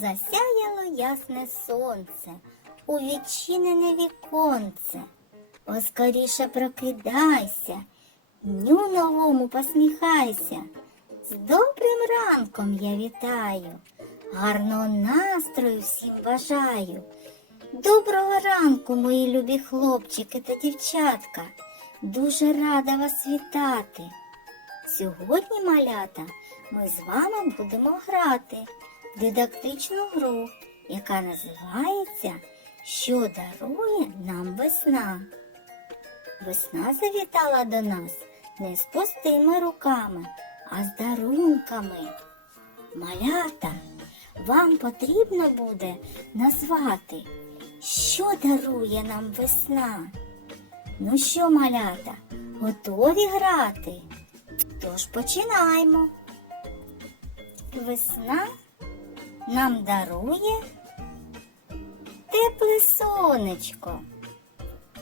засяяло ясне сонце, у відчинене віконце. Поскоріше прокидайся, дню новому посміхайся. З добрим ранком я вітаю, гарного настрою всім бажаю. Доброго ранку, мої любі хлопчики та дівчатка. Дуже рада вас вітати. Сьогодні, малята, ми з вами будемо грати дидактичну гру, яка називається Що дарує нам весна. Весна завітала до нас не з пустими руками, а з дарунками. Малята, вам потрібно буде назвати, що дарує нам весна. Ну що, малята, готові грати? Тож починаємо. Весна нам дарує тепле сонечко.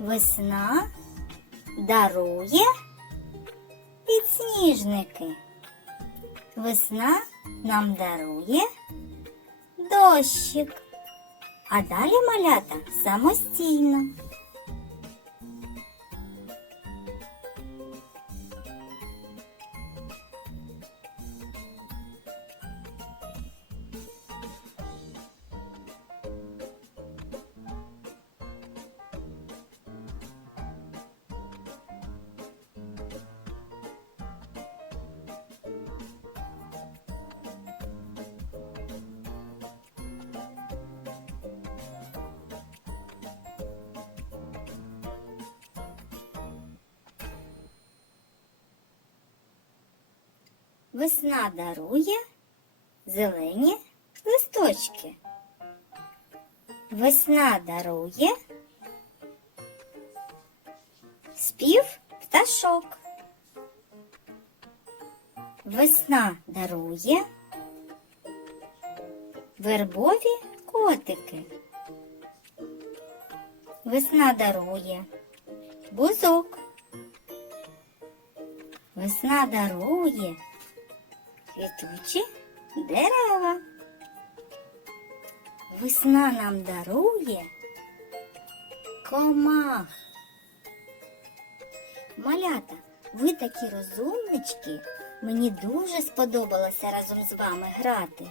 Весна дарує підсніжники. Весна нам дарує дощик. А далі малята самостійно. Листочки. Весна дарує спів пташок. Весна дарує вербові котики. Весна дарує бузок. Весна дарує квітучі дерева. Весна нам дарує комах. Малята, ви такі розумнички. Мені дуже сподобалося разом з вами грати.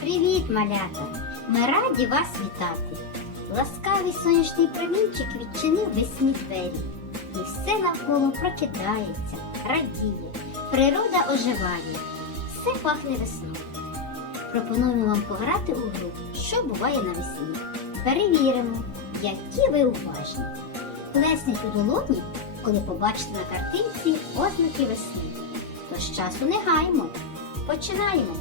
Привіт, малята! Ми раді вас вітати. Ласкавий сонячний промінчик відчинив весні двері. І все навколо прокидається, радіє, природа оживає, все пахне весною. Пропонуємо вам пограти у гру, що буває навесні. Перевіримо, які ви уважні. Плесніть у долоні, коли побачите на картинці ознаки весни. Тож часу не гаймо. Починаємо.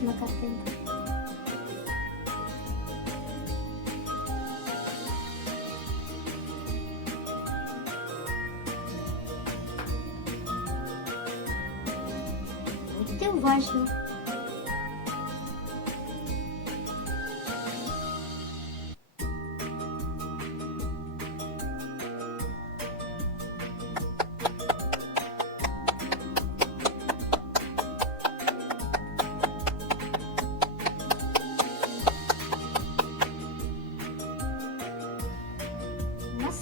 Наступна картинка. Будьте уважні.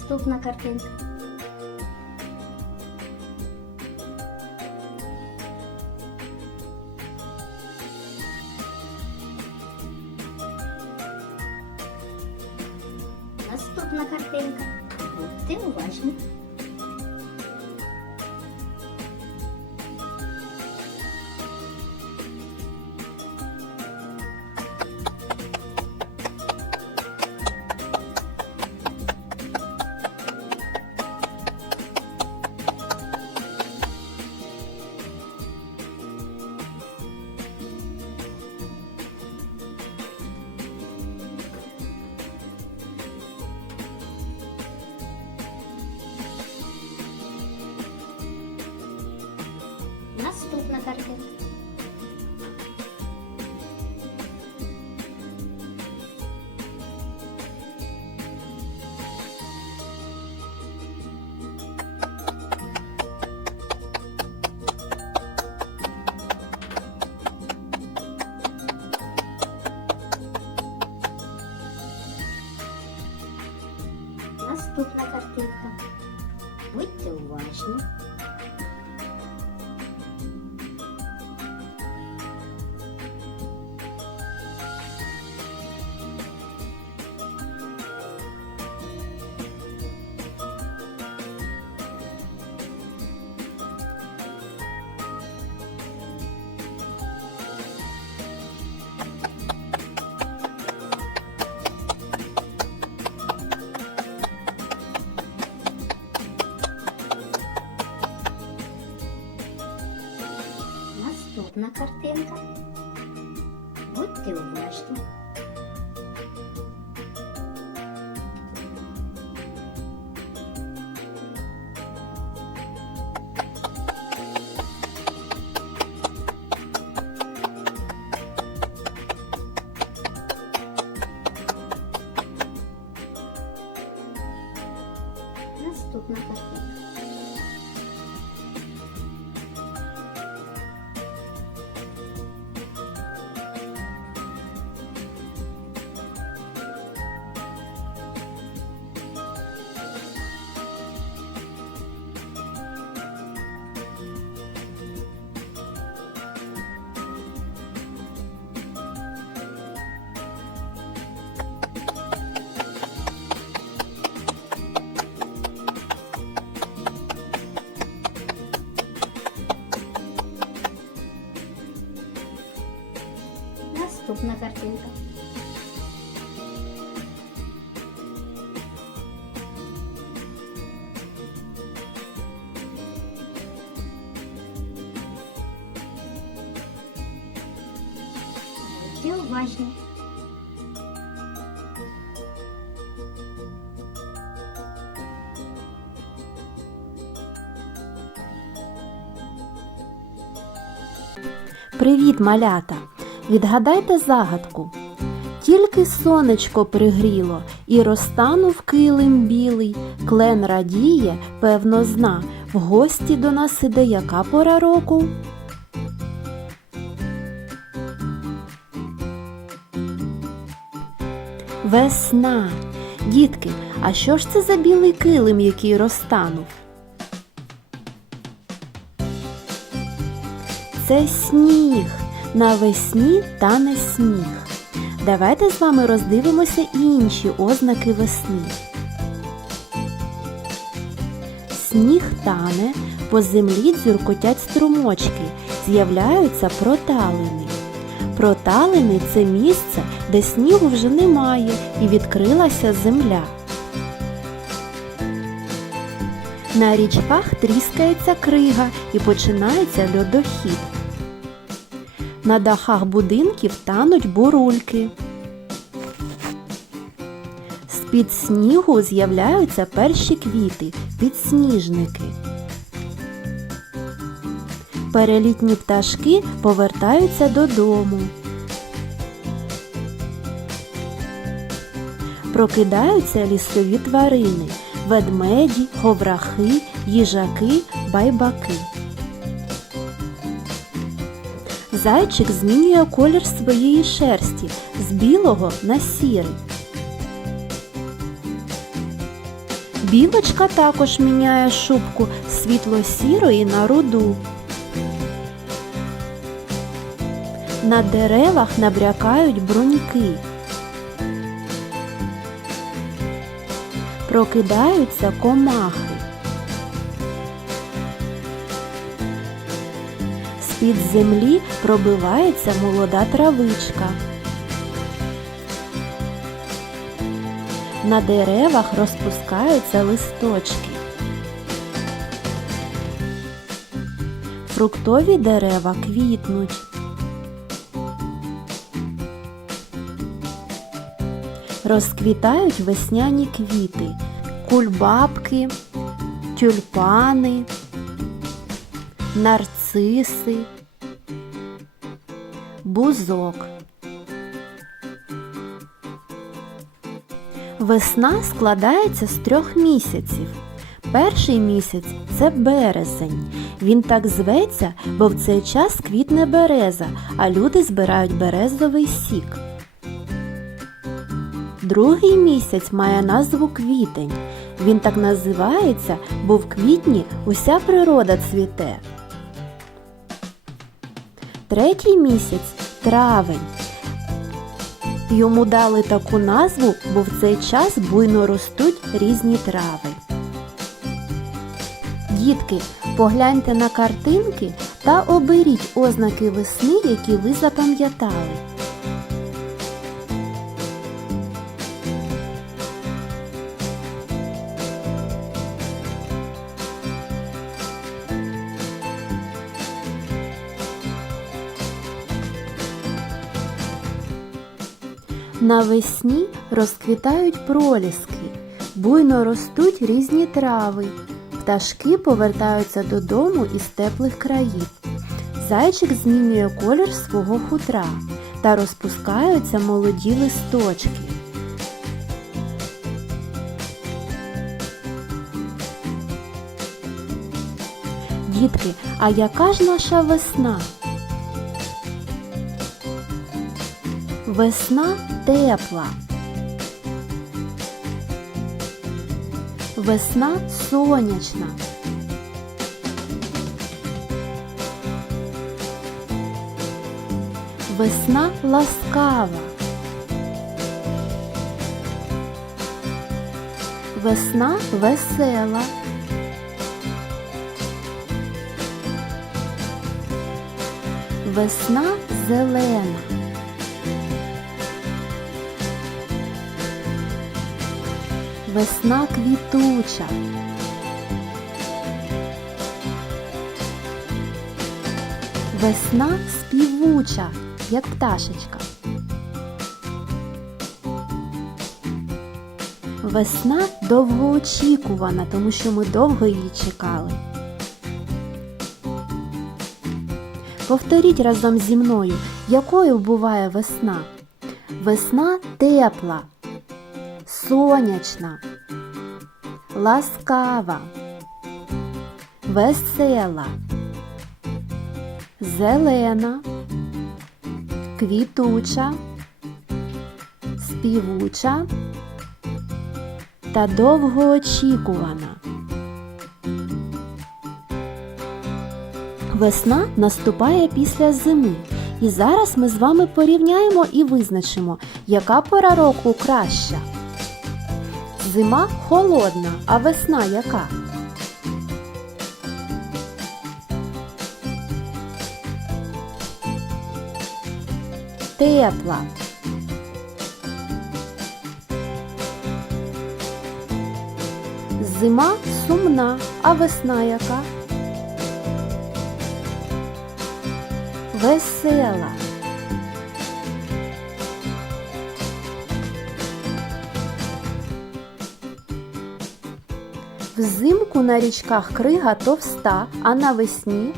Наступна картинка. Наступна картинка. Наступна картинка. Будьте уважні. Привіт, малята! Відгадайте загадку. Тільки сонечко пригріло і розтанув килим білий, клен радіє, певно, зна. В гості до нас іде яка пора року? Весна. Дітки, а що ж це за білий килим, який розтанув? Це сніг. Навесні тане сніг. Давайте з вами роздивимося інші ознаки весни. Сніг тане, по землі дзюркотять струмочки, з'являються проталини. Проталини це місце, де снігу вже немає і відкрилася земля. На річках тріскається крига і починається льодохід. На дахах будинків тануть бурульки. З-під снігу з'являються перші квіти підсніжники. Перелітні пташки повертаються додому. Прокидаються лісові тварини ведмеді, ховрахи, їжаки, байбаки. Зайчик змінює колір своєї шерсті з білого на сірий. Білочка також міняє шубку з світло-сірої на руду. На деревах набрякають бруньки. прокидаються комахи. З-під землі пробивається молода травичка. На деревах розпускаються листочки. Фруктові дерева квітнуть. Розквітають весняні квіти, кульбабки, тюльпани, нарциси, бузок. Весна складається з трьох місяців. Перший місяць це березень. Він так зветься, бо в цей час квітне береза, а люди збирають березовий сік. Другий місяць має назву квітень. Він так називається, бо в квітні уся природа цвіте. Третій місяць травень. Йому дали таку назву, бо в цей час буйно ростуть різні трави. Дітки, погляньте на картинки та оберіть ознаки весни, які ви запам'ятали. Навесні розквітають проліски, буйно ростуть різні трави. Пташки повертаються додому із теплих країв. Зайчик змінює колір свого хутра та розпускаються молоді листочки. Дітки, а яка ж наша весна? Весна тепла. Весна сонячна. Весна ласкава. Весна весела. Весна зелена. Весна квітуча. Весна співуча, як пташечка. Весна довгоочікувана, тому що ми довго її чекали. Повторіть разом зі мною, якою буває весна. Весна тепла, сонячна, ласкава, весела, зелена, квітуча, співуча та довгоочікувана. Весна наступає після зими. І зараз ми з вами порівняємо і визначимо, яка пора року краща. Зима холодна, а весна яка? Тепла. Зима сумна, а весна яка? Весела. Взимку на річках крига товста, а навесні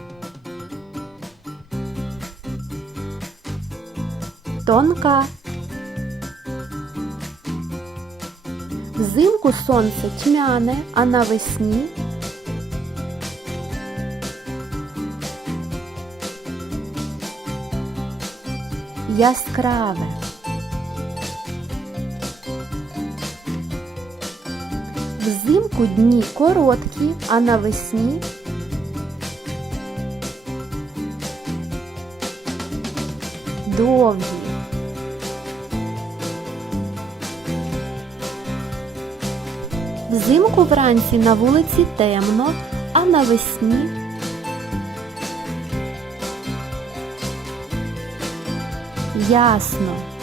тонка. Взимку сонце тьмяне, а навесні яскраве. Взимку дні короткі, а навесні довгі. Взимку вранці на вулиці темно, а навесні ясно.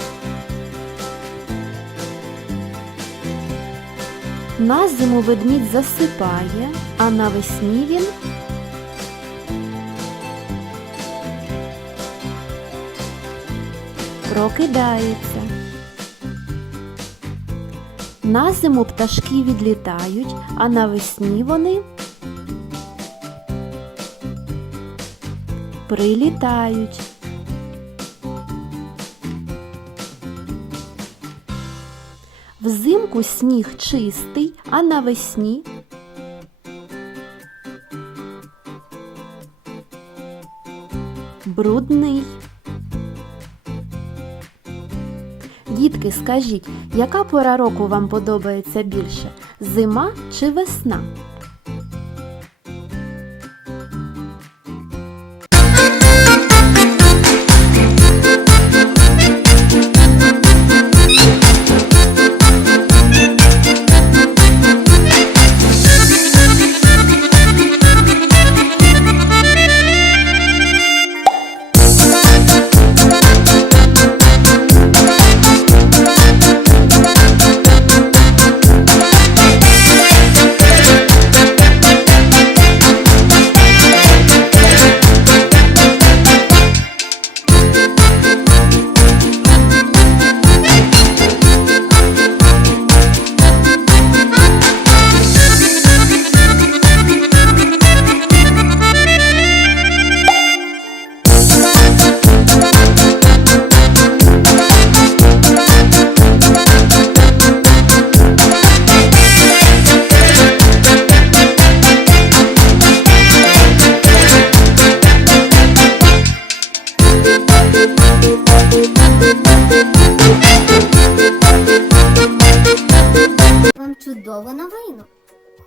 На зиму ведмідь засипає, а навесні він прокидається. На зиму пташки відлітають, а навесні вони прилітають. Взимку сніг чистий, а навесні брудний. Дітки, скажіть, яка пора року вам подобається більше? Зима чи весна?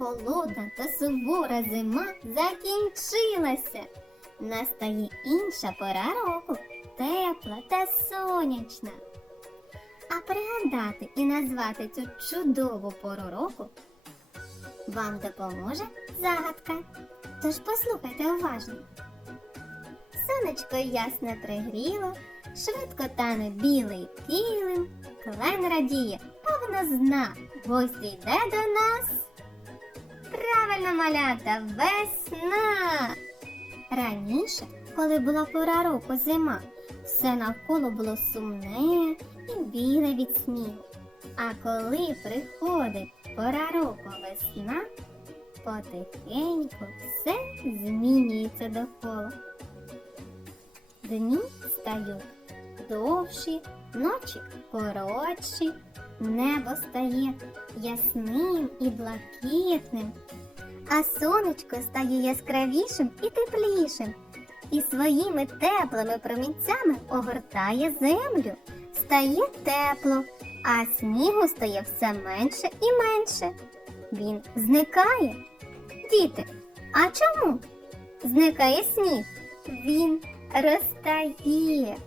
Холодна та сувора зима закінчилася. Настає інша пора року, тепла та сонячна. А пригадати і назвати цю чудову пору року вам допоможе загадка. Тож послухайте уважно. Сонечко ясне пригріло, швидко тане білий килим, клен радіє, певно зна, гості йде до нас. Правильно, малята, весна. Раніше, коли була пора року зима, все навколо було сумне і біле від снігу. А коли приходить пора року весна, потихеньку все змінюється довкола. Дні стають довші, ночі коротші, небо стає ясним і блакитним, а сонечко стає яскравішим і теплішим, і своїми теплими промінцями огортає землю. Стає тепло, а снігу стає все менше і менше. Він зникає. Діти, а чому? Зникає сніг. Він розтає.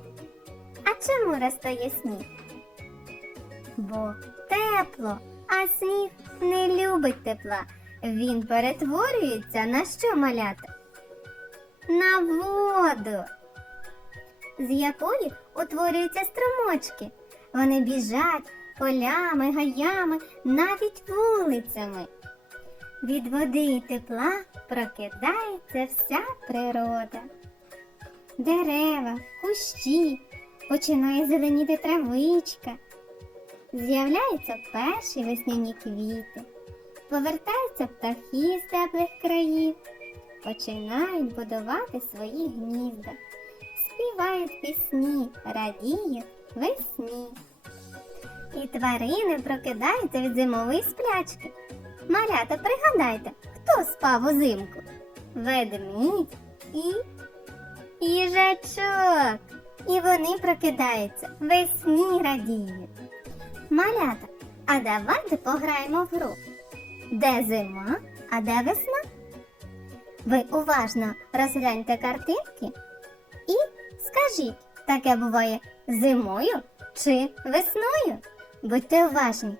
А чому розтає сніг? Бо тепло, а сніг не любить тепла. Він перетворюється на що малята? На воду, з якої утворюються струмочки. Вони біжать полями, гаями, навіть вулицями. Від води і тепла прокидається вся природа. Дерева, кущі, починає зеленіти травичка. З'являються перші весняні квіти, повертаються птахи з теплих країв, починають будувати свої гнізда, співають пісні, радіють весні. І тварини прокидаються від зимової сплячки. Малята, пригадайте, хто спав узимку? Ведмідь і їжачок. І вони прокидаються, весні радіють. Малята, а давайте пограємо в гру. Де зима, а де весна? Ви уважно розгляньте картинки і скажіть, таке буває зимою чи весною? Будьте уважні.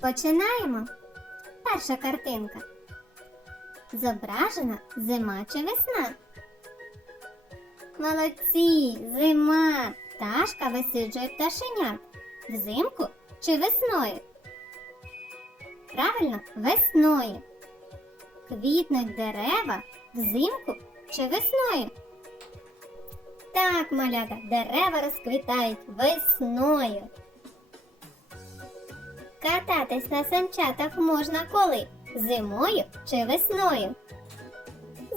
Починаємо. перша картинка? Зображена зима чи весна? Молодці, зима. Пташка висиджує пташенят. Взимку чи весною? Правильно, весною. Квітнуть дерева взимку чи весною? Так, малята, дерева розквітають весною. Кататись на санчатах можна коли? Зимою чи весною?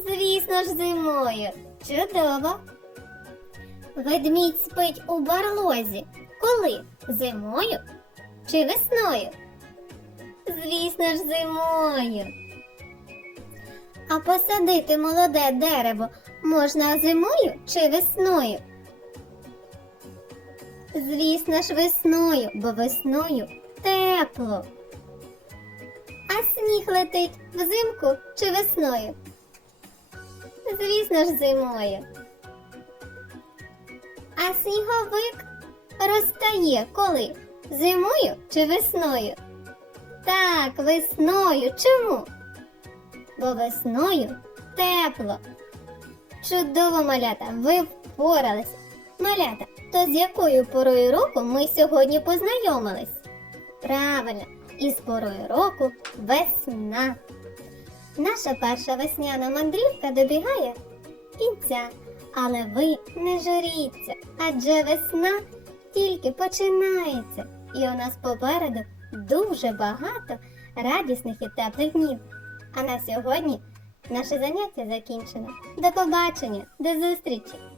Звісно ж, зимою. Чудово. Ведмідь спить у барлозі. Коли? Зимою чи весною? Звісно ж, зимою. А посадити молоде дерево можна зимою чи весною? Звісно ж, весною, бо весною тепло. А сніг летить взимку чи весною? Звісно ж, зимою. А сніговик розтає коли? Зимою чи весною? Так, весною. Чому? Бо весною тепло. Чудово, малята, ви впорались. Малята, то з якою порою року ми сьогодні познайомились? Правильно, із порою року весна. Наша перша весняна мандрівка добігає кінця, але ви не журіться, адже весна тільки починається, і у нас попереду дуже багато радісних і теплих днів. А на сьогодні наше заняття закінчено. До побачення, до зустрічі!